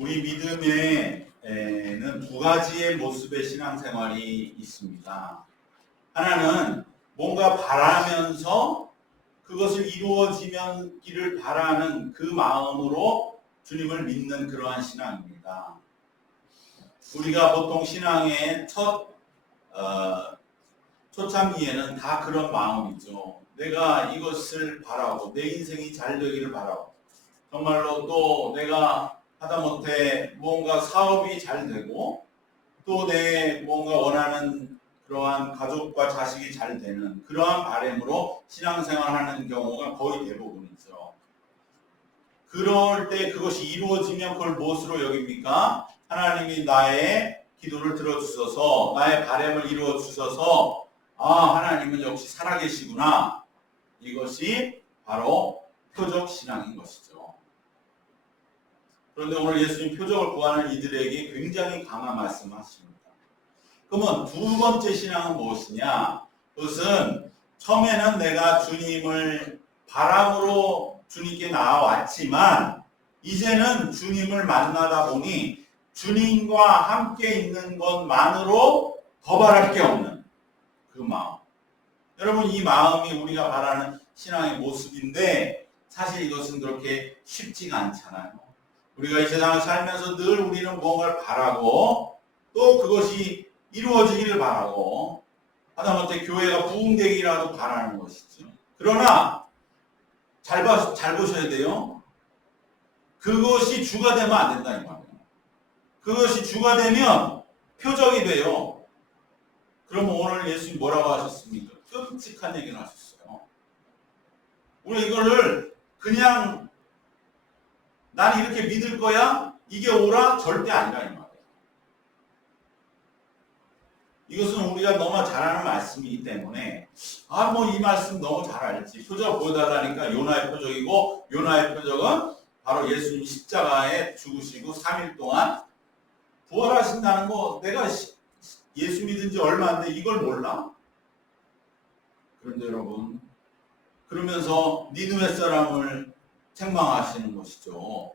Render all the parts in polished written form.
우리 믿음에는 두 가지의 모습의 신앙생활이 있습니다. 하나는 뭔가 바라면서 그것을 이루어지기를 바라는 그 마음으로 주님을 믿는 그러한 신앙입니다. 우리가 보통 신앙의 초창기에는 다 그런 마음이죠. 내가 이것을 바라고 내 인생이 잘 되기를 바라고 정말로 또 내가 하다못해 뭔가 사업이 잘 되고 또 내 뭔가 원하는 그러한 가족과 자식이 잘 되는 그러한 바람으로 신앙생활하는 경우가 거의 대부분이죠. 그럴 때 그것이 이루어지면 그걸 무엇으로 여깁니까? 하나님이 나의 기도를 들어주셔서 나의 바람을 이루어주셔서 하나님은 역시 살아계시구나. 이것이 바로 표적 신앙인 것이죠. 그런데 오늘 예수님 표적을 구하는 이들에게 굉장히 강한 말씀하십니다. 그러면 두 번째 신앙은 무엇이냐? 그것은 처음에는 내가 주님을 바람으로 주님께 나와왔지만 이제는 주님을 만나다 보니 주님과 함께 있는 것만으로 더 바랄 게 없는 그 마음. 여러분, 이 마음이 우리가 바라는 신앙의 모습인데 사실 이것은 그렇게 쉽지가 않잖아요. 우리가 이 세상을 살면서 늘 우리는 무언가를 바라고 또 그것이 이루어지기를 바라고 하다못해 교회가 부흥되기라도 바라는 것이죠. 그러나 잘 보셔야 돼요. 그것이 주가 되면 안 된다 이 말이에요. 그것이 주가 되면 표적이 돼요. 그러면 오늘 예수님 뭐라고 하셨습니까? 끔찍한 얘기를 하셨어요. 우리 이거를 그냥 난 이렇게 믿을 거야? 이게 오라? 절대 아니라 이 말이에요. 이것은 우리가 너무 잘 아는 말씀이기 때문에 이 말씀 너무 잘 알지. 표적 보여달라니까 요나의 표적이고 요나의 표적은 바로 예수님 십자가에 죽으시고 3일 동안 부활하신다는 거 내가 예수 믿은 지 얼마 안 돼 이걸 몰라? 그런데 여러분 그러면서 니느웨 사람을 책망하시는 것이죠.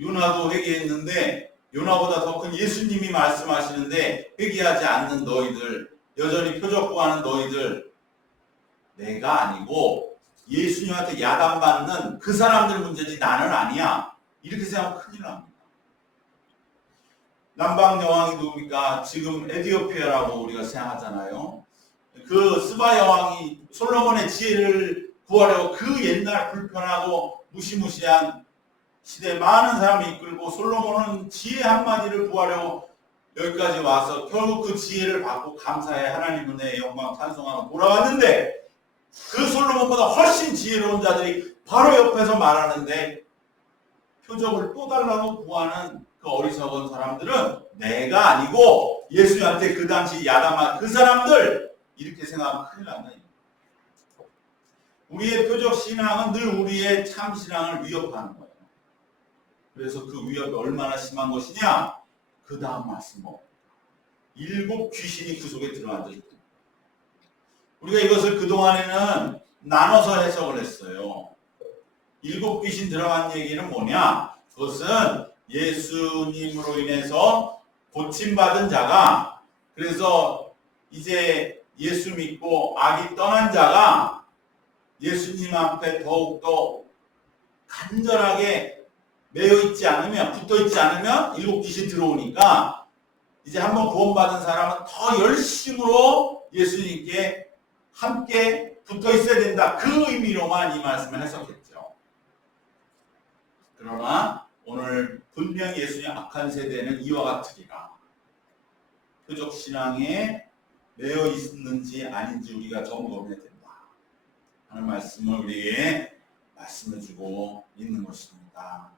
요나도 회개했는데 요나보다 더 큰 예수님이 말씀하시는데 회개하지 않는 너희들, 여전히 표적 구하는 너희들, 내가 아니고 예수님한테 야단받는 그 사람들 문제지 나는 아니야. 이렇게 생각하면 큰일 납니다. 남방 여왕이 누굽니까? 지금 에티오피아라고 우리가 생각하잖아요. 그 스바 여왕이 솔로몬의 지혜를 구하려고 그 옛날 불편하고 무시무시한 시대에 많은 사람을 이끌고 솔로몬은 지혜 한마디를 구하려고 여기까지 와서 결국 그 지혜를 받고 감사해 하나님 은혜의 영광 찬송하고 돌아왔는데 그 솔로몬보다 훨씬 지혜로운 자들이 바로 옆에서 말하는데 표적을 또 달라고 구하는 그 어리석은 사람들은 내가 아니고 예수님한테 그 당시 야단한 그 사람들 이렇게 생각하면 큰일 난다. 우리의 표적 신앙은 늘 우리의 참 신앙을 위협하는 거예요. 그래서 그 위협이 얼마나 심한 것이냐? 그 다음 말씀 7 귀신이 그 속에 들어앉아 있다. 우리가 이것을 그동안에는 나눠서 해석을 했어요. 7 귀신 들어간 얘기는 뭐냐? 그것은 예수님으로 인해서 고침받은 자가 그래서 이제 예수 믿고 악이 떠난 자가 예수님 앞에 더욱더 간절하게 매여있지 않으면, 붙어있지 않으면 7 귀신 들어오니까 이제 한번 구원받은 사람은 더 열심으로 예수님께 함께 붙어있어야 된다. 그 의미로만 이 말씀을 해석했죠. 그러나 오늘 분명히 예수님 악한 세대는 이와 같으리라. 표적 신앙에 매여 있는지 아닌지 우리가 점검해야 된다 하는 말씀을 우리에게 말씀해주고 있는 것입니다.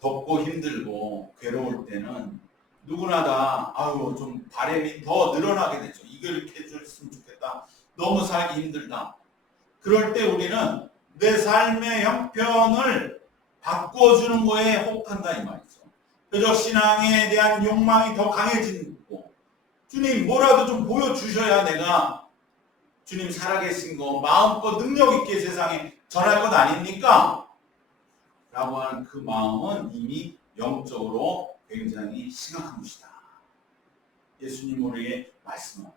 덥고 힘들고 괴로울 때는 누구나 다 좀 바람이 더 늘어나게 되죠. 이걸 이렇게 해줬으면 좋겠다. 너무 살기 힘들다. 그럴 때 우리는 내 삶의 형편을 바꿔주는 거에 혹한다 이 말이죠. 표적 신앙에 대한 욕망이 더 강해지고 주님 뭐라도 좀 보여주셔야 내가 주님 살아계신 거 마음껏 능력 있게 세상에 전할 것 아닙니까? 라고 하는 그 마음은 이미 영적으로 굉장히 심각한 것이다. 예수님 우리에게 말씀합니다.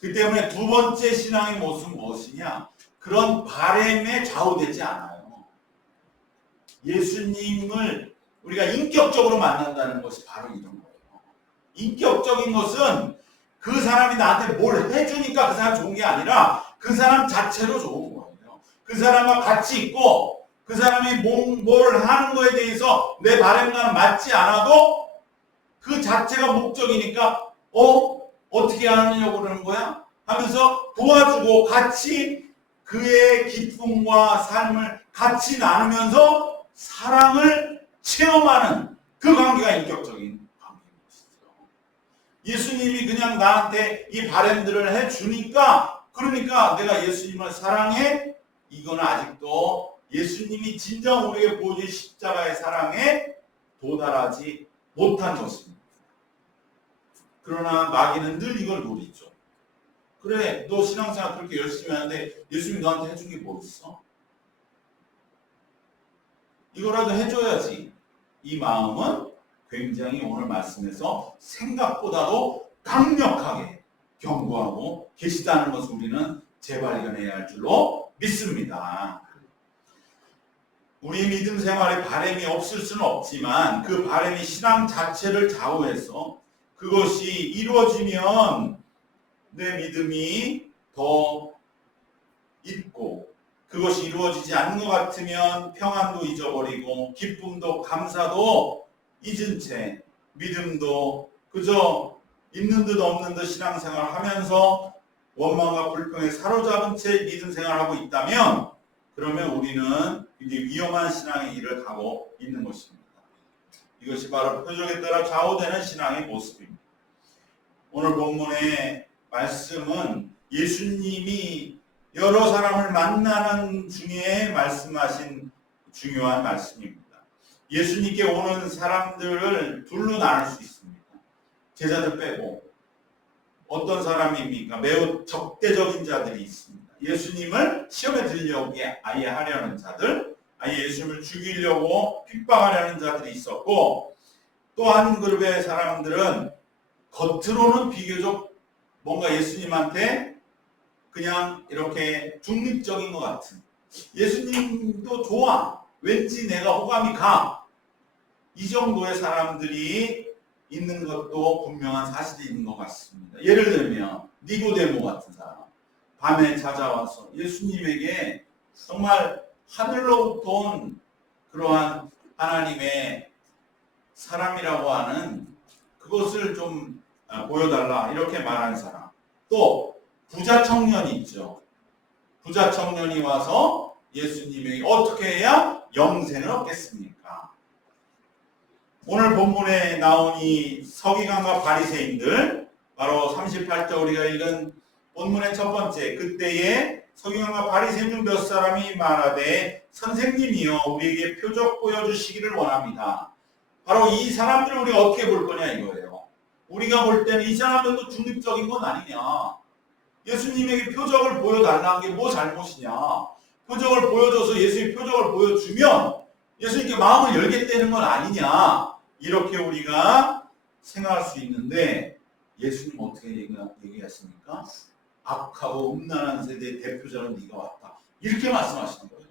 그 때문에 두 번째 신앙의 모습은 무엇이냐? 그런 바램에 좌우되지 않아요. 예수님을 우리가 인격적으로 만난다는 것이 바로 이런 거예요. 인격적인 것은 그 사람이 나한테 뭘 해주니까 그 사람 좋은 게 아니라 그 사람 자체로 좋은 거예요. 그 사람과 같이 있고 그 사람이 뭘 하는 거에 대해서 내 바램과는 맞지 않아도 그 자체가 목적이니까 어떻게 하느냐고 그러는 거야? 하면서 도와주고 같이 그의 기쁨과 삶을 같이 나누면서 사랑을 체험하는 그 관계가 인격적인 관계인 것이죠. 예수님이 그냥 나한테 이 바램들을 해주니까 그러니까 내가 예수님을 사랑해? 이건 아직도 예수님이 진정 우리에게 보여준 십자가의 사랑에 도달하지 못한 것입니다. 그러나 마귀는 늘 이걸 노리죠. 그래, 너 신앙생활 그렇게 열심히 하는데 예수님이 너한테 해준 게 뭐 있어? 이거라도 해줘야지. 이 마음은 굉장히 오늘 말씀에서 생각보다도 강력하게 경고하고 계시다는 것을 우리는 재발견해야 할 줄로 믿습니다. 우리 믿음 생활에 바램이 없을 수는 없지만 그 바램이 신앙 자체를 좌우해서 그것이 이루어지면 내 믿음이 더 있고 그것이 이루어지지 않는 것 같으면 평안도 잊어버리고 기쁨도 감사도 잊은 채 믿음도 그저 있는 듯 없는 듯 신앙생활을 하면서 원망과 불평에 사로잡은 채 믿음 생활을 하고 있다면 그러면 우리는 굉장히 위험한 신앙의 길을 가고 있는 것입니다. 이것이 바로 표적에 따라 좌우되는 신앙의 모습입니다. 오늘 본문의 말씀은 예수님이 여러 사람을 만나는 중에 말씀하신 중요한 말씀입니다. 예수님께 오는 사람들을 둘로 나눌 수 있습니다. 제자들 빼고 어떤 사람입니까? 매우 적대적인 자들이 있습니다. 예수님을 시험에 들려고 아예 하려는 자들, 아예 예수님을 죽이려고 핍박하려는 자들이 있었고 또 한 그룹의 사람들은 겉으로는 비교적 뭔가 예수님한테 그냥 이렇게 중립적인 것 같은 예수님도 좋아. 왠지 내가 호감이 가. 이 정도의 사람들이 있는 것도 분명한 사실이 있는 것 같습니다. 예를 들면 니고데모 같은 사람. 밤에 찾아와서 예수님에게 정말 하늘로부터 온 그러한 하나님의 사람이라고 하는 그것을 좀 보여달라 이렇게 말하는 사람. 또 부자 청년이 있죠. 부자 청년이 와서 예수님에게 어떻게 해야 영생을 얻겠습니까? 오늘 본문에 나온 이 서기관과 바리새인들 바로 38절 우리가 읽은 본문의 첫 번째 그때에 서기관과 바리새인 중 몇 사람이 말하되 선생님이여 우리에게 표적 보여주시기를 원합니다. 바로 이 사람들을 우리가 어떻게 볼 거냐 이거예요. 우리가 볼 때는 이 사람들도 중립적인 건 아니냐. 예수님에게 표적을 보여달라는 게 뭐 잘못이냐. 표적을 보여줘서 예수님이 표적을 보여주면 예수님께 마음을 열겠다는 건 아니냐. 이렇게 우리가 생각할 수 있는데 예수님 어떻게 얘기하십니까? 악하고 음란한 세대의 대표자는 네가 왔다. 이렇게 말씀하시는 거예요.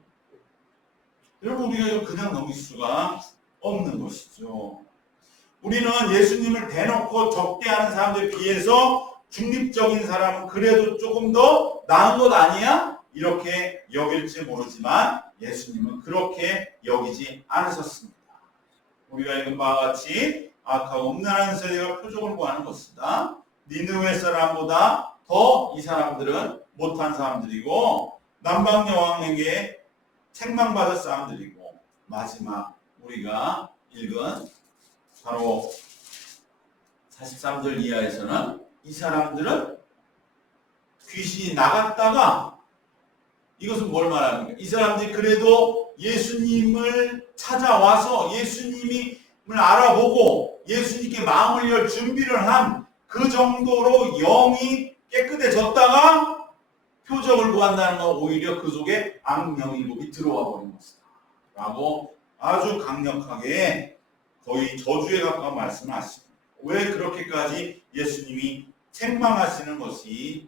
여러분 우리가 이거 그냥 넘길 수가 없는 것이죠. 우리는 예수님을 대놓고 적대하는 사람들에 비해서 중립적인 사람은 그래도 조금 더 나은 것 아니야? 이렇게 여길지 모르지만 예수님은 그렇게 여기지 않으셨습니다. 우리가 읽은 바와 같이 악하고 음란한 세대가 표적을 구하는 것이다. 니느웨 사람보다 더 이 사람들은 못한 사람들이고 남방 여왕에게 책망받을 사람들이고 마지막 우리가 읽은 바로 43절 이하에서는 이 사람들은 귀신이 나갔다가 이것은 뭘 말합니까? 이 사람들이 그래도 예수님을 찾아와서 예수님을 알아보고 예수님께 마음을 열 준비를 한 그 정도로 영이 깨끗해졌다가 표적을 구한다는 건 오히려 그 속에 악령 일곱이 들어와 버린 것이다 라고 아주 강력하게 거의 저주에 가까운 말씀을 하십니다. 왜 그렇게까지 예수님이 책망하시는 것이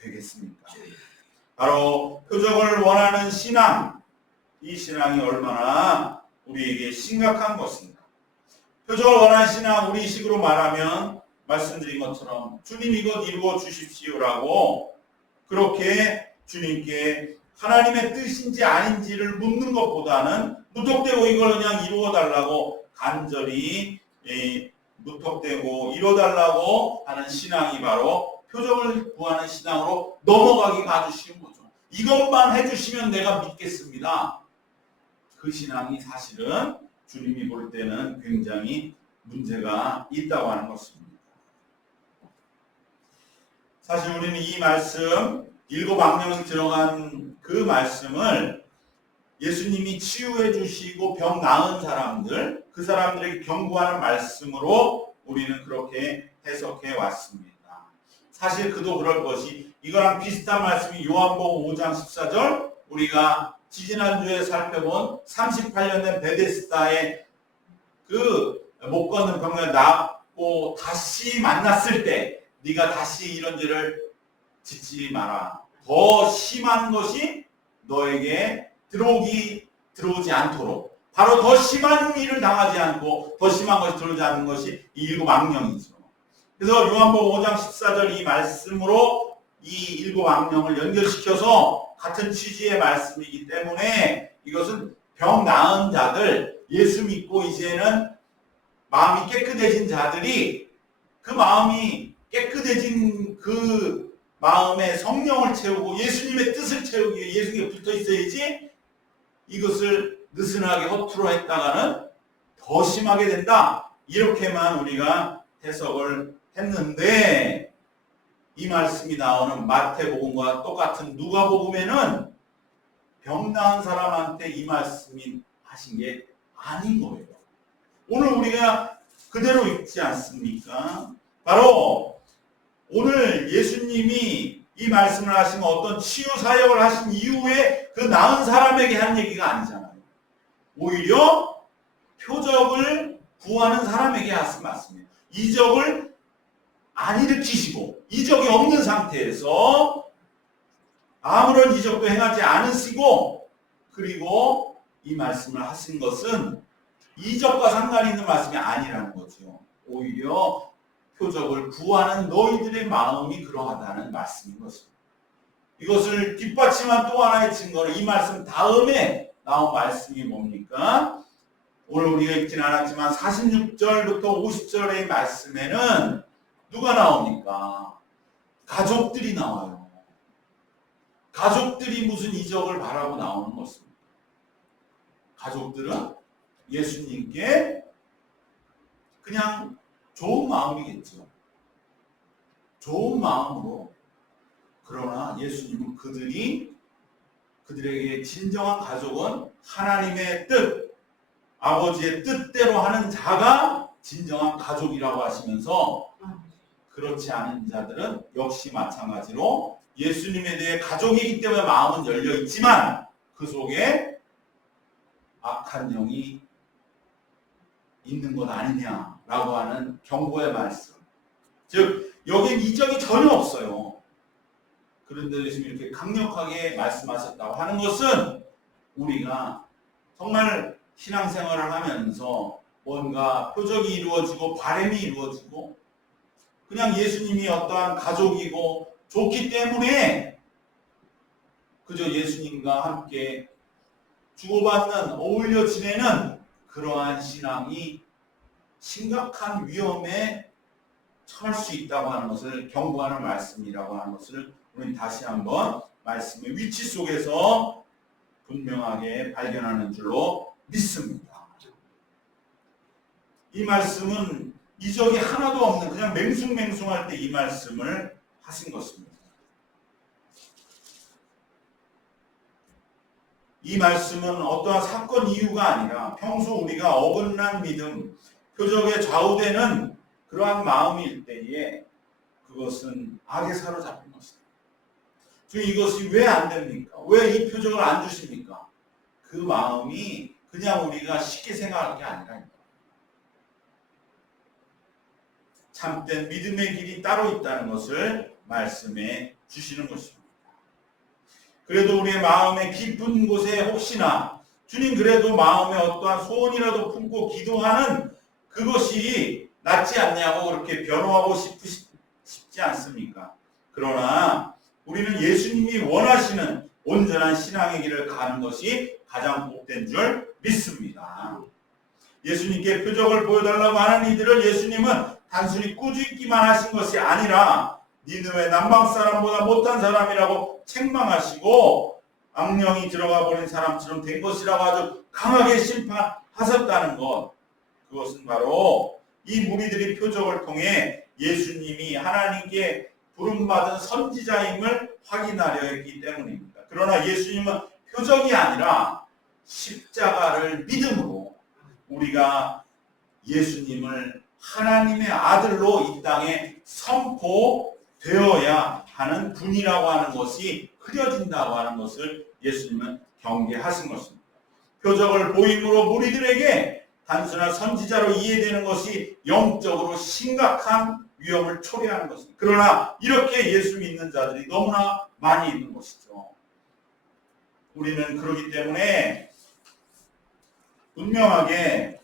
되겠습니까? 바로 표적을 원하는 신앙, 이 신앙이 얼마나 우리에게 심각한 것인가. 표적을 원하는 신앙, 우리식으로 말하면 말씀드린 것처럼 주님 이것 이루어 주십시오라고 그렇게 주님께 하나님의 뜻인지 아닌지를 묻는 것보다는 무턱대고 이걸 그냥 이루어달라고 간절히 무턱대고 이루어달라고 하는 신앙이 바로 표적을 구하는 신앙으로 넘어가기가 아주 쉬운 거죠. 이것만 해주시면 내가 믿겠습니다. 그 신앙이 사실은 주님이 볼 때는 굉장히 문제가 있다고 하는 것입니다. 사실 우리는 이 말씀, 7악령이 들어간 그 말씀을 예수님이 치유해 주시고 병 나은 사람들, 그 사람들에게 경고하는 말씀으로 우리는 그렇게 해석해 왔습니다. 사실 그도 그럴 것이 이거랑 비슷한 말씀이 요한복음 5장 14절, 우리가 지지난주에 살펴본 38년 된 베데스다의 그 못 걷는 병을 낫고 다시 만났을 때 네가 다시 이런 죄를 짓지 마라. 더 심한 것이 너에게 들어오지 않도록, 바로 더 심한 일을 당하지 않고 더 심한 것이 들어오지 않는 것이 이 7악령이죠. 그래서 요한복음 5장 14절 이 말씀으로 이 7악령을 연결시켜서 같은 취지의 말씀이기 때문에 이것은 병 나은 자들, 예수 믿고 이제는 마음이 깨끗해진 자들이 그 마음이 깨끗해진 그 마음에 성령을 채우고 예수님의 뜻을 채우기 위해 예수님에 붙어 있어야지 이것을 느슨하게 허투루 했다가는 더 심하게 된다. 이렇게만 우리가 해석을 했는데 이 말씀이 나오는 마태복음과 똑같은 누가복음에는 병 나은 사람한테 이 말씀이 하신 게 아닌 거예요. 오늘 우리가 그대로 읽지 않습니까? 바로 오늘 예수님이 이 말씀을 하신 어떤 치유 사역을 하신 이후에 그 나은 사람에게 한 얘기가 아니잖아요. 오히려 표적을 구하는 사람에게 하신 말씀이에요. 이적을 안 일으키시고 이적이 없는 상태에서 아무런 이적도 행하지 않으시고 그리고 이 말씀을 하신 것은 이적과 상관이 있는 말씀이 아니라는 거죠. 오히려 표적을 구하는 너희들의 마음이 그러하다는 말씀인 것입니다. 이것을 뒷받침한 또 하나의 증거는 이 말씀 다음에 나온 말씀이 뭡니까? 오늘 우리가 읽지는 않았지만 46절부터 50절의 말씀에는 누가 나옵니까? 가족들이 나와요. 가족들이 무슨 이적을 바라고 나오는 것입니다. 가족들은 예수님께 그냥 좋은 마음이겠죠. 좋은 마음으로. 그러나 예수님은 그들에게 진정한 가족은 하나님의 뜻, 아버지의 뜻대로 하는 자가 진정한 가족이라고 하시면서 그렇지 않은 자들은 역시 마찬가지로 예수님에 대해 가족이기 때문에 마음은 열려 있지만 그 속에 악한 영이 있는 것 아니냐라고 하는 경고의 말씀. 즉 여기엔 이적이 전혀 없어요. 그런데 예수님이 이렇게 강력하게 말씀하셨다고 하는 것은 우리가 정말 신앙생활을 하면서 뭔가 표적이 이루어지고 바람이 이루어지고 그냥 예수님이 어떠한 가족이고 좋기 때문에 그저 예수님과 함께 주고받는 어울려 지내는 그러한 신앙이 심각한 위험에 처할 수 있다고 하는 것을 경고하는 말씀이라고 하는 것을 우리는 다시 한번 말씀의 위치 속에서 분명하게 발견하는 줄로 믿습니다. 이 말씀은 이적이 하나도 없는 그냥 맹숭맹숭할 때 이 말씀을 하신 것입니다. 이 말씀은 어떠한 사건 이유가 아니라 평소 우리가 어긋난 믿음, 표적에 좌우되는 그러한 마음일 때에 그것은 악에 사로잡힌 것이다. 지금 이것이 왜 안 됩니까? 왜 이 표적을 안 주십니까? 그 마음이 그냥 우리가 쉽게 생각할 게 아니라 참된 믿음의 길이 따로 있다는 것을 말씀해 주시는 것입니다. 그래도 우리의 마음의 깊은 곳에 혹시나 주님 그래도 마음에 어떠한 소원이라도 품고 기도하는 그것이 낫지 않냐고 그렇게 변호하고 싶지 않습니까? 그러나 우리는 예수님이 원하시는 온전한 신앙의 길을 가는 것이 가장 복된 줄 믿습니다. 예수님께 표적을 보여달라고 하는 이들을 예수님은 단순히 꾸짖기만 하신 것이 아니라 니느웨 남방 사람보다 못한 사람이라고 책망하시고 악령이 들어가 버린 사람처럼 된 것이라고 아주 강하게 심판하셨다는 것, 그것은 바로 이 무리들이 표적을 통해 예수님이 하나님께 부름받은 선지자임을 확인하려 했기 때문입니다. 그러나 예수님은 표적이 아니라 십자가를 믿음으로 우리가 예수님을 하나님의 아들로 이 땅에 선포되어야 하는 분이라고 하는 것이 흐려진다고 하는 것을 예수님은 경계하신 것입니다. 표적을 보임으로 무리들에게 단순한 선지자로 이해되는 것이 영적으로 심각한 위험을 초래하는 것입니다. 그러나 이렇게 예수 믿는 자들이 너무나 많이 있는 것이죠. 우리는 그렇기 때문에 분명하게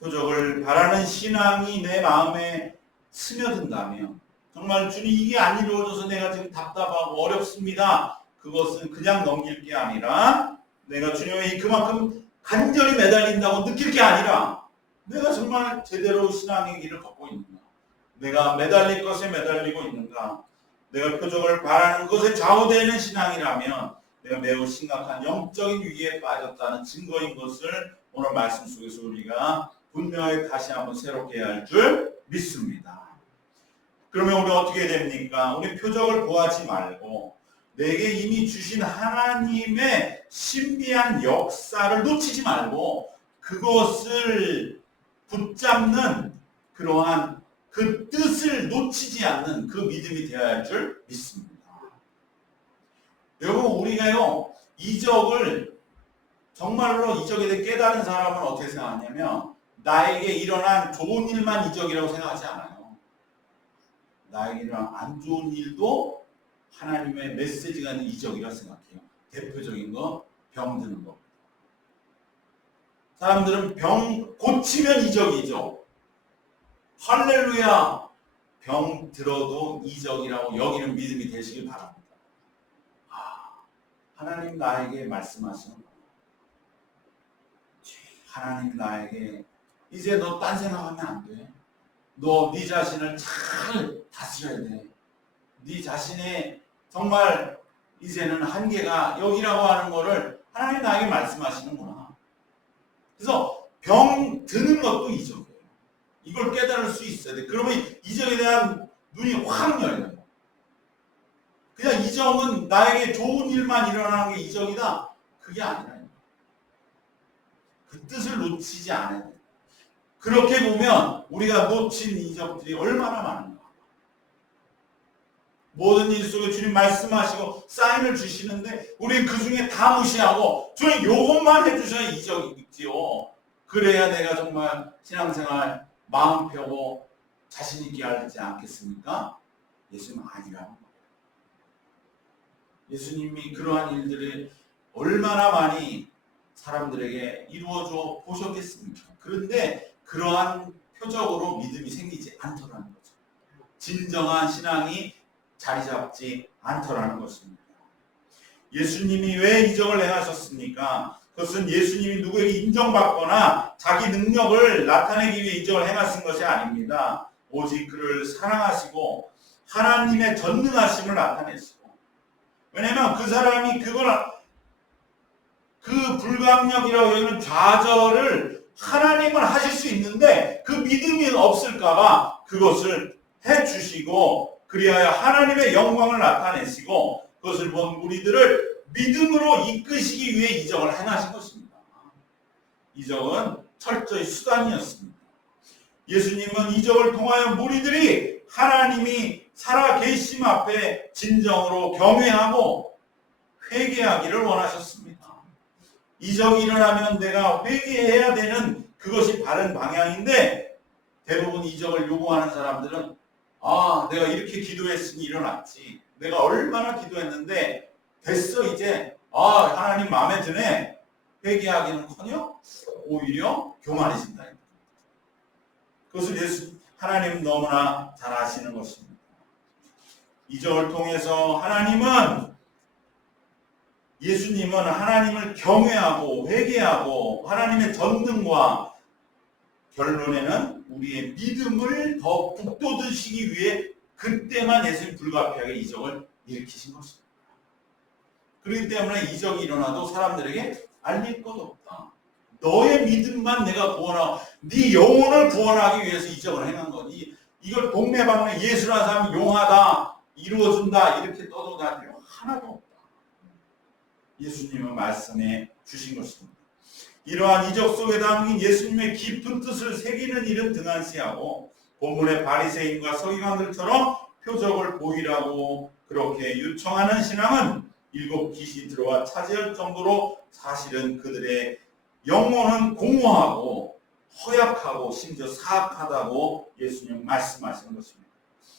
표적을 바라는 신앙이 내 마음에 스며든다면, 정말 주님 이게 안 이루어져서 내가 지금 답답하고 어렵습니다, 그것은 그냥 넘길 게 아니라 내가 주님의 그만큼 간절히 매달린다고 느낄 게 아니라 내가 정말 제대로 신앙의 길을 걷고 있는가, 내가 매달릴 것에 매달리고 있는가, 내가 표적을 바라는 것에 좌우되는 신앙이라면 내가 매우 심각한 영적인 위기에 빠졌다는 증거인 것을 오늘 말씀 속에서 우리가 분명히 다시 한번 새롭게 해야 할 줄 믿습니다. 그러면 우리 어떻게 됩니까? 우리 표적을 구하지 말고 내게 이미 주신 하나님의 신비한 역사를 놓치지 말고 그것을 붙잡는 그러한 그 뜻을 놓치지 않는 그 믿음이 되어야 할 줄 믿습니다. 여러분, 우리가요 이적을 정말로 이적에 대해 깨달은 사람은 어떻게 생각하냐면 나에게 일어난 좋은 일만 이적이라고 생각하지 않아요. 나에게 일어난 안 좋은 일도 하나님의 메시지가 있는 이적이라고 생각해요. 대표적인 거 병드는 거. 사람들은 병 고치면 이적이죠. 할렐루야, 병 들어도 이적이라고 여기는 믿음이 되시길 바랍니다. 하나님 나에게 말씀하시는 거예요. 하나님 나에게 이제 너 딴 생각하면 안 돼. 너 네 자신을 잘 다스려야 돼. 네 자신의 정말 이제는 한계가 여기라고 하는 거를 하나님 나에게 말씀하시는구나. 그래서 병 드는 것도 이적이에요. 이걸 깨달을 수 있어야 돼. 그러면 이적에 대한 눈이 확 열려요. 그냥 이적은 나에게 좋은 일만 일어나는 게 이적이다, 그게 아니라요. 그 뜻을 놓치지 않아야 돼요. 그렇게 보면 우리가 놓친 이적들이 얼마나 많은가. 모든 일 속에 주님 말씀하시고 사인을 주시는데 우리는 그 중에 다 무시하고 주님 요것만 해주셔야 이적이 있지요. 그래야 내가 정말 신앙생활 마음 펴고 자신 있게 하지 않겠습니까? 예수님은 아니라는 거예요. 예수님이 그러한 일들을 얼마나 많이 사람들에게 이루어줘 보셨겠습니까? 그런데 그러한 표적으로 믿음이 생기지 않더라는 거죠. 진정한 신앙이 자리 잡지 않더라는 것입니다. 예수님이 왜 이적을 행하셨습니까? 그것은 예수님이 누구에게 인정받거나 자기 능력을 나타내기 위해 이적을 행하신 것이 아닙니다. 오직 그를 사랑하시고 하나님의 전능하심을 나타내시고, 왜냐하면 그 사람이 그 불강력이라고 여기는 좌절을 하나님은 하실 수 있는데 그 믿음이 없을까봐 그것을 해주시고 그리하여 하나님의 영광을 나타내시고 그것을 본 무리들을 믿음으로 이끄시기 위해 이적을 행하신 것입니다. 이적은 철저히 수단이었습니다. 예수님은 이적을 통하여 무리들이 하나님이 살아계심 앞에 진정으로 경외하고 회개하기를 원하셨습니다. 이적이 일어나면 내가 회개해야 되는 그것이 바른 방향인데 대부분 이적을 요구하는 사람들은 내가 이렇게 기도했으니 일어났지. 내가 얼마나 기도했는데 됐어 이제. 하나님 마음에 드네. 회개하기는커녕 오히려 교만해진다. 그것을 하나님 너무나 잘 아시는 것입니다. 이적을 통해서 예수님은 하나님을 경외하고 회개하고 하나님의 전능과 결론에는 우리의 믿음을 더 북돋으시기 위해 그때만 예수님 불가피하게 이적을 일으키신 것입니다. 그렇기 때문에 이적이 일어나도 사람들에게 알릴 것 없다. 너의 믿음만 내가 구원하고 네 영혼을 구원하기 위해서 이적을 행한 거니 이걸 동네방네 예수라는 사람이 용하다 이루어준다 이렇게 떠도다 필요 하나도 없다. 예수님은 말씀해 주신 것입니다. 이러한 이적 속에 담긴 예수님의 깊은 뜻을 새기는 일은 등한시하고 본문의 바리새인과 서기관들처럼 표적을 보이라고 그렇게 요청하는 신앙은 일곱 귀신이 들어와 차지할 정도로 사실은 그들의 영혼은 공허하고 허약하고 심지어 사악하다고 예수님 말씀하시는 것입니다.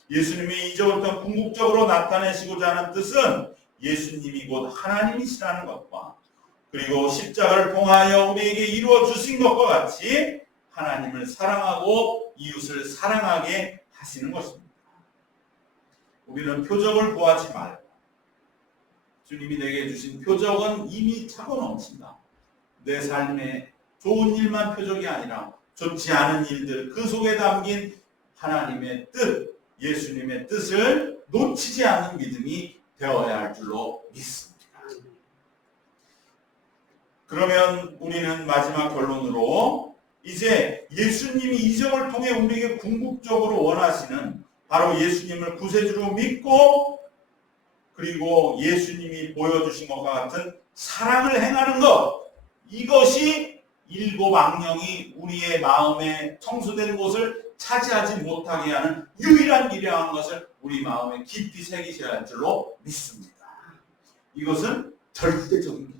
예수님이 이적을 통해 궁극적으로 나타내시고자 하는 뜻은 예수님이 곧 하나님이시라는 것과 그리고 십자가를 통하여 우리에게 이루어 주신 것과 같이 하나님을 사랑하고 이웃을 사랑하게 하시는 것입니다. 우리는 표적을 구하지 말고 주님이 내게 주신 표적은 이미 차고 넘친다. 내 삶에 좋은 일만 표적이 아니라 좋지 않은 일들 그 속에 담긴 하나님의 뜻, 예수님의 뜻을 놓치지 않는 믿음이 되어야 할 줄로 믿습니다. 그러면 우리는 마지막 결론으로 이제 예수님이 이적을 통해 우리에게 궁극적으로 원하시는 바로 예수님을 구세주로 믿고 그리고 예수님이 보여주신 것과 같은 사랑을 행하는 것, 이것이 일곱 악령이 우리의 마음에 청소된 곳을 차지하지 못하게 하는 유일한 미련한 것을 우리 마음에 깊이 새기셔야 할 줄로 믿습니다. 이것은 절대적인 길.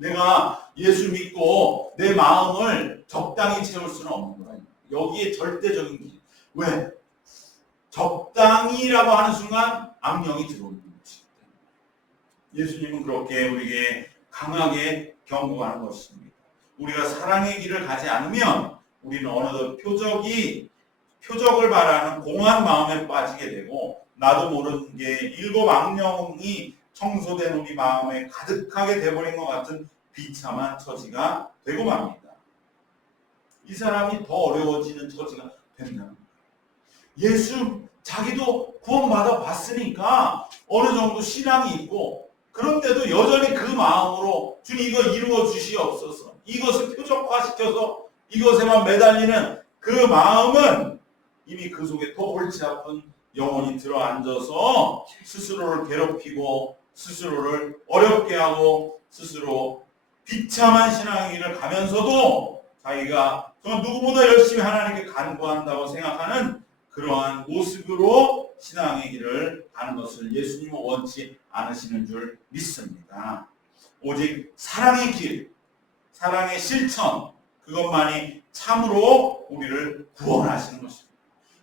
내가 예수 믿고 내 마음을 적당히 채울 수는 없는 거예요. 여기에 절대적인 길. 왜? 적당히라고 하는 순간 악령이 들어오는 것이기 때문에 예수님은 그렇게 우리에게 강하게 경고하는 것입니다. 우리가 사랑의 길을 가지 않으면 우리는 어느덧 표적을 바라는 공한 마음에 빠지게 되고 나도 모르는 게 일곱 악령이 청소된 우리 마음에 가득하게 돼버린 것 같은 비참한 처지가 되고 맙니다. 이 사람이 더 어려워지는 처지가 된다는 거예요. 예수 자기도 구원받아 봤으니까 어느 정도 신앙이 있고 그런데도 여전히 그 마음으로 주님 이거 이루어 주시옵소서 이것을 표적화시켜서 이것에만 매달리는 그 마음은 이미 그 속에 더 골치 아픈 영혼이 들어앉아서 스스로를 괴롭히고 스스로를 어렵게 하고 스스로 비참한 신앙의 길을 가면서도 자기가 정말 누구보다 열심히 하나님께 간구한다고 생각하는 그러한 모습으로 신앙의 길을 가는 것을 예수님은 원치 않으시는 줄 믿습니다. 오직 사랑의 길, 사랑의 실천 그것만이 참으로 우리를 구원하시는 것입니다.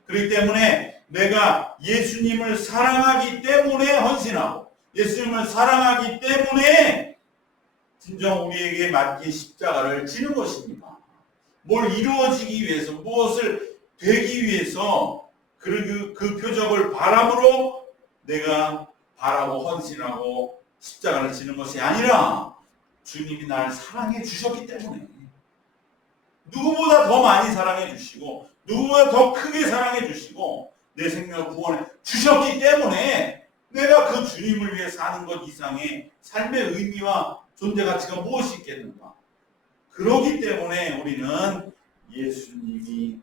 그렇기 때문에 내가 예수님을 사랑하기 때문에 헌신하고 예수님을 사랑하기 때문에 진정 우리에게 맡긴 십자가를 지는 것입니다. 뭘 이루어지기 위해서 무엇을 되기 위해서 그 표적을 바람으로 내가 바라고 헌신하고 십자가를 지는 것이 아니라 주님이 나를 사랑해 주셨기 때문에 누구보다 더 많이 사랑해 주시고 누구보다 더 크게 사랑해 주시고 내 생명을 구원해 주셨기 때문에 내가 그 주님을 위해 사는 것 이상의 삶의 의미와 존재 가치가 무엇이 있겠는가. 그러기 때문에 우리는 예수님이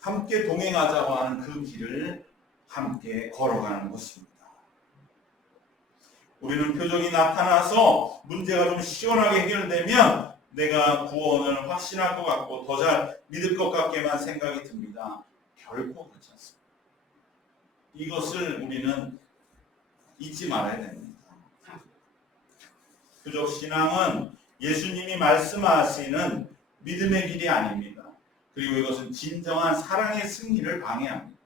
함께 동행하자고 하는 그 길을 함께 걸어가는 것입니다. 우리는 표적이 나타나서 문제가 좀 시원하게 해결되면 내가 구원을 확신할 것 같고 더 잘 믿을 것 같게만 생각이 듭니다. 결코 그렇지 않습니다. 이것을 우리는 잊지 말아야 됩니다. 표적 신앙은 예수님이 말씀하시는 믿음의 길이 아닙니다. 그리고 이것은 진정한 사랑의 승리를 방해합니다.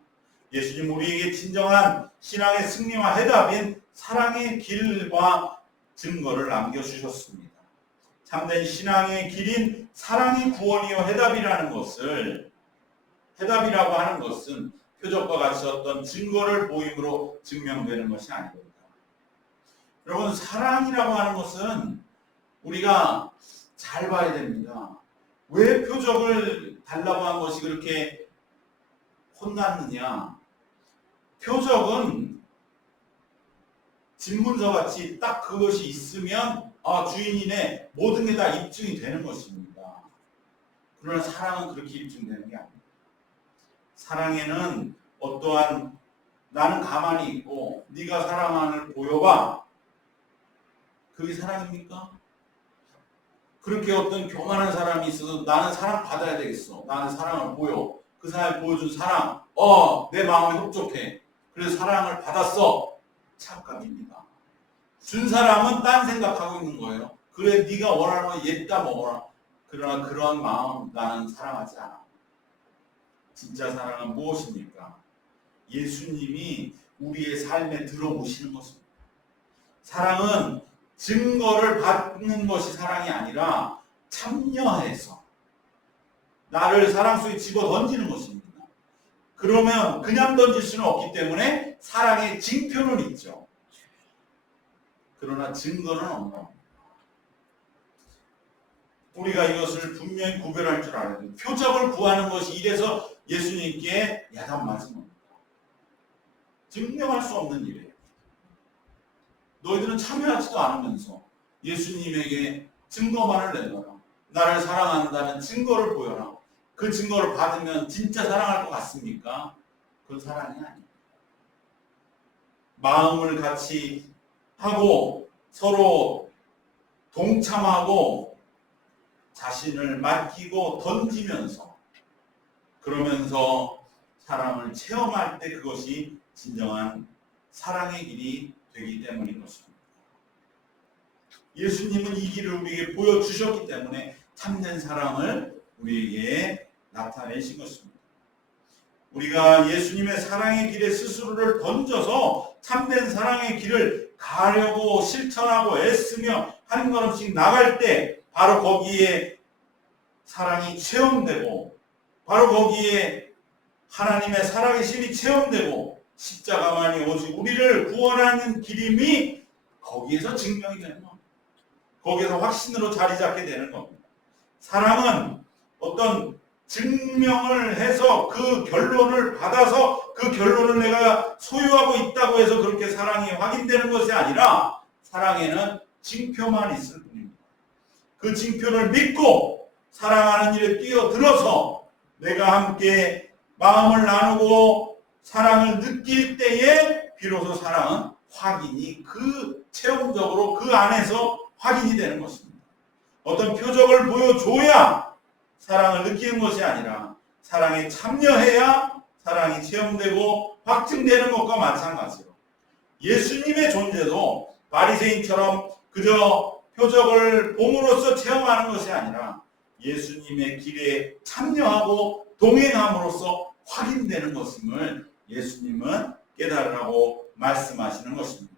예수님 우리에게 진정한 신앙의 승리와 해답인 사랑의 길과 증거를 남겨주셨습니다. 참된 신앙의 길인 사랑이 구원이요 해답이라고 하는 것은 표적과 같이 어떤 증거를 보임으로 증명되는 것이 아닙니다. 여러분, 사랑이라고 하는 것은 우리가 잘 봐야 됩니다. 왜 표적을 달라고 한 것이 그렇게 혼났느냐? 표적은 집문서 같이 딱 그것이 있으면 주인이네 모든 게 다 입증이 되는 것입니다. 그러나 사랑은 그렇게 입증되는 게 아닙니다. 사랑에는 어떠한 나는 가만히 있고 네가 사랑을 보여봐. 그게 사랑입니까? 그렇게 어떤 교만한 사람이 있어서 나는 사랑 받아야 되겠어. 나는 사랑을 보여. 그 사람이 보여준 사랑, 내 마음에 흡족해. 그래서 사랑을 받았어. 착각입니다. 준 사람은 딴 생각하고 있는 거예요. 그래, 네가 원하는 거 얘다 먹어라. 그러나 그런 마음 나는 사랑하지 않아. 진짜 사랑은 무엇입니까? 예수님이 우리의 삶에 들어오시는 것입니다. 사랑은 증거를 받는 것이 사랑이 아니라 참여해서 나를 사랑 속에 집어 던지는 것입니다. 그러면 그냥 던질 수는 없기 때문에 사랑의 징표는 있죠. 그러나 증거는 없는 겁니다. 우리가 이것을 분명히 구별할 줄 알아야 돼요. 표적을 구하는 것이 이래서 예수님께 야단 맞은 겁니다. 증명할 수 없는 일이에요. 너희들은 참여하지도 않으면서 예수님에게 증거만을 내놔라. 나를 사랑한다는 증거를 보여라. 그 증거를 받으면 진짜 사랑할 것 같습니까? 그건 사랑이 아닙니다. 마음을 같이 하고 서로 동참하고 자신을 맡기고 던지면서 그러면서 사랑을 체험할 때 그것이 진정한 사랑의 길이 되기 때문인 것입니다. 예수님은 이 길을 우리에게 보여주셨기 때문에 참된 사랑을 우리에게 나타내신 것입니다. 우리가 예수님의 사랑의 길에 스스로를 던져서 참된 사랑의 길을 가려고 실천하고 애쓰며 한 걸음씩 나갈 때 바로 거기에 사랑이 체험되고 바로 거기에 하나님의 살아계심이 체험되고 십자가만이 오직 우리를 구원하는 길임이 거기에서 증명이 되는 겁니다. 거기에서 확신으로 자리 잡게 되는 겁니다. 사랑은 어떤 증명을 해서 그 결론을 받아서 그 결론을 내가 소유하고 있다고 해서 그렇게 사랑이 확인되는 것이 아니라 사랑에는 징표만 있을 뿐입니다. 그 징표를 믿고 사랑하는 일에 뛰어들어서 내가 함께 마음을 나누고 사랑을 느낄 때에 비로소 사랑은 확인이 체험적으로 그 안에서 확인이 되는 것입니다. 어떤 표적을 보여줘야 사랑을 느끼는 것이 아니라 사랑에 참여해야 사랑이 체험되고 확증되는 것과 마찬가지로 예수님의 존재도 바리새인처럼 그저 표적을 봄으로써 체험하는 것이 아니라 예수님의 길에 참여하고 동행함으로써 확인되는 것임을 예수님은 깨달으라고 말씀하시는 것입니다.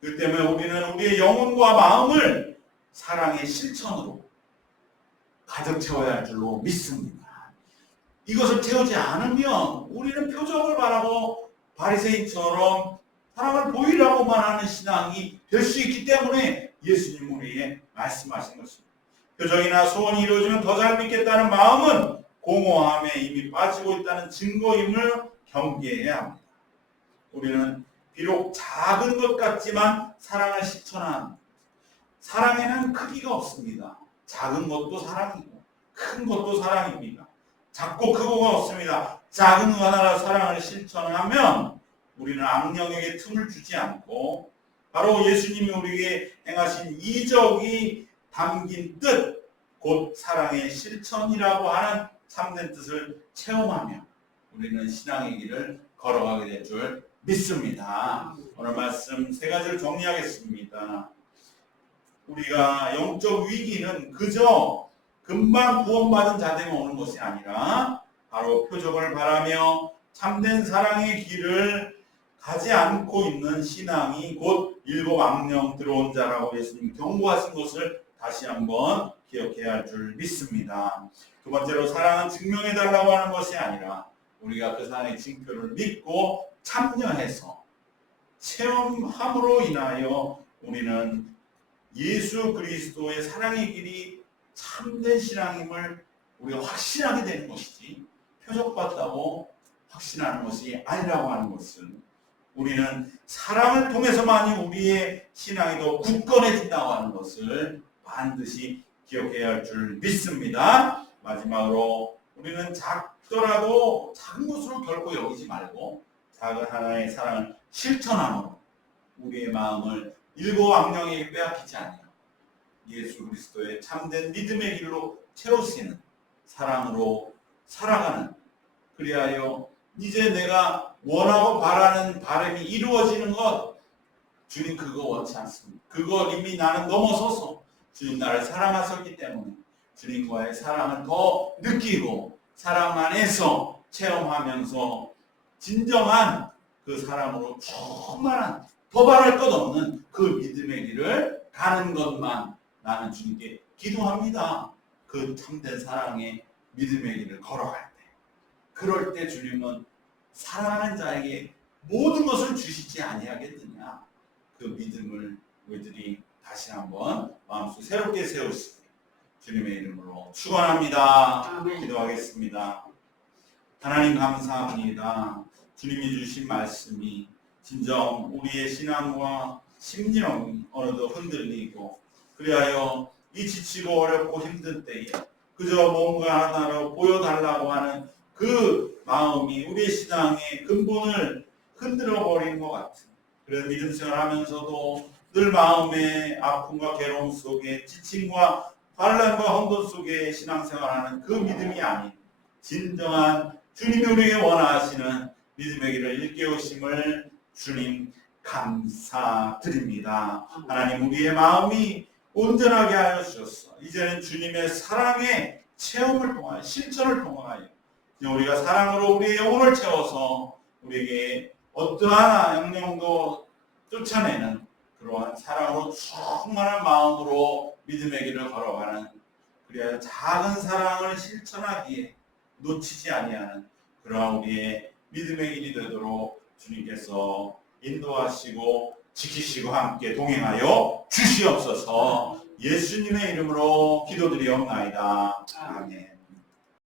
그 때문에 우리는 우리의 영혼과 마음을 사랑의 실천으로 가득 채워야 할 줄로 믿습니다. 이것을 채우지 않으면 우리는 표적을 바라고 바리새인처럼 사랑을 보이라고만 하는 신앙이 될 수 있기 때문에 예수님 우리에게 말씀하신 것입니다. 표적이나 소원이 이루어지면 더 잘 믿겠다는 마음은 공허함에 이미 빠지고 있다는 증거임을 경계해야 합니다. 우리는 비록 작은 것 같지만 사랑을 실천한 사랑에는 크기가 없습니다. 작은 것도 사랑이고 큰 것도 사랑입니다. 작고 크고가 없습니다. 작은 것 하나라 사랑을 실천하면 우리는 악령에게 틈을 주지 않고 바로 예수님이 우리에게 행하신 이적이 담긴 뜻, 곧 사랑의 실천이라고 하는 참된 뜻을 체험하며 우리는 신앙의 길을 걸어가게 될 줄 믿습니다. 오늘 말씀 세 가지를 정리하겠습니다. 우리가 영적 위기는 그저 금방 구원받은 자 되면 오는 것이 아니라 바로 표적을 바라며 참된 사랑의 길을 가지 않고 있는 신앙이 곧 일곱 악령 들어온 자라고 예수님 경고하신 것을 다시 한번 기억해야 할 줄 믿습니다. 두 번째로 사랑은 증명해달라고 하는 것이 아니라 우리가 그 사랑의 징표를 믿고 참여해서 체험함으로 인하여 우리는 예수 그리스도의 사랑의 길이 참된 신앙임을 우리가 확신하게 되는 것이지 표적받다고 확신하는 것이 아니라고 하는 것은 우리는 사랑을 통해서만이 우리의 신앙이 더 굳건해진다고 하는 것을 반드시 기억해야 할 줄 믿습니다. 마지막으로 우리는 작더라도 작은 것으로 결코 여기지 말고 작은 하나의 사랑을 실천함으로 우리의 마음을 일곱 악령에게 빼앗기지 않으며 예수 그리스도의 참된 믿음의 길로 채우시는 사랑으로 살아가는, 그리하여 이제 내가 원하고 바라는 바람이 이루어지는 것, 주님 그거 원치 않습니다. 그걸 이미 나는 넘어서서 주님 나를 사랑하셨기 때문에 주님과의 사랑을 더 느끼고 사랑 안에서 체험하면서 진정한 그 사랑으로 충만한 도발할 것 없는 그 믿음의 길을 가는 것만 나는 주님께 기도합니다. 그 참된 사랑의 믿음의 길을 걸어갈 때, 그럴 때 주님은 사랑하는 자에게 모든 것을 주시지 아니하겠느냐, 그 믿음을 우리들이 다시 한번 마음속 새롭게 세우시기 주님의 이름으로 축원합니다. 아멘. 기도하겠습니다. 하나님 감사합니다. 주님이 주신 말씀이 진정 우리의 신앙과 심령이 어느덧 흔들리고, 그리하여 이 지치고 어렵고 힘든 때에 그저 뭔가 하나로 보여달라고 하는 그 마음이 우리의 신앙의 근본을 흔들어 버린 것 같은 그런 믿음 생활하면서도 늘 마음의 아픔과 괴로움 속에 지침과 환난과 혼돈 속에 신앙생활하는 그 믿음이 아닌 진정한 주님이 우리에게 원하시는 믿음의 길을 일깨우심을 주님 감사드립니다. 하나님 우리의 마음이 온전하게 하여 주셨어. 이제는 주님의 사랑의 체험을 통하여 실천을 통하여 우리가 사랑으로 우리의 영혼을 채워서 우리에게 어떠한 양령도 쫓아내는 그러한 사랑으로 충만한 마음으로 믿음의 길을 걸어가는, 그리하여 작은 사랑을 실천하기에 놓치지 아니하는 그러한 우리의 믿음의 길이 되도록 주님께서 인도하시고 지키시고 함께 동행하여 주시옵소서. 예수님의 이름으로 기도드리옵나이다.